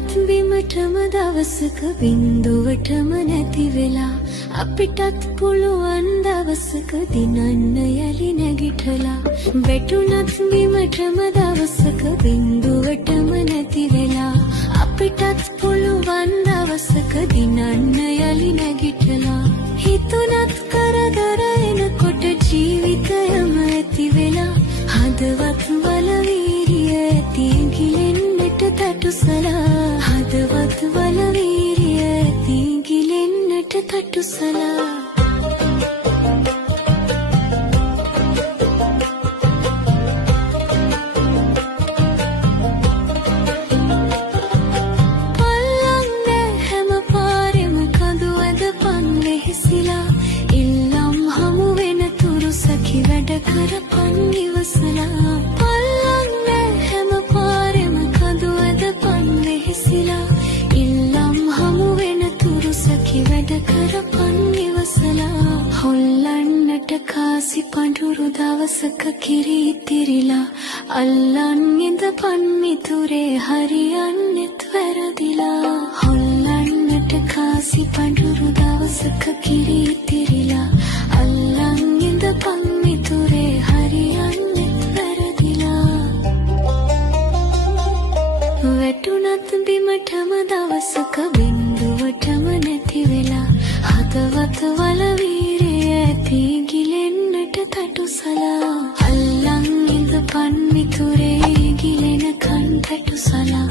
වැටුණත් බිමටම දවසක බින්දුවටම නැති වෙලා අපිටත් පුළුවන් දවසක දිනන්න යලි නැගිටලා වැටුණත් බිමටම දවසක බින්දුවටම නැති වෙලා අපිටත් පුළුවන් දවසක දිනන්න යලි නැගිටලා හිතුණත් කරදර එනකොට ජීවිතයම ඇති වෙලා හදවත් වල වීරිය ඇති ගිලෙන්නට තටුසලා හදවත් වල වීරිය ඇති ගිලෙන්නට තටුසලා කරපන් ඉවසලා පල්ලන්නේ හැම පාරෙම කඳු ඇදපන් වෙහෙසිලා ඉල්ලම් හමු වෙන තුරු සැකි වැඩ කරපන් ඉවසලා හොල්ලන්නට කාසි පඳුරු දවසක කිරි ඉතිරිලා අල්ලන් ඉඳපන් මිතුරේ හරියන්නෙත් වැරදිලා හොල්ලන්නට කාසි පඳුරු දවසක කිරි ඉතිරිලා අල්ලන් ඉඳපන් මිතුරේ හරියන්නෙත් වැරදිලා වැටුණත් බිමටම දවසක බින්දුවටම නැති වෙලා හදවත් වල වීරිය ඇති ගිලෙන්නට තටුසලා අල්ලන් ඉඳපන් මිතුරේ ගිලෙනකන් තටුසලා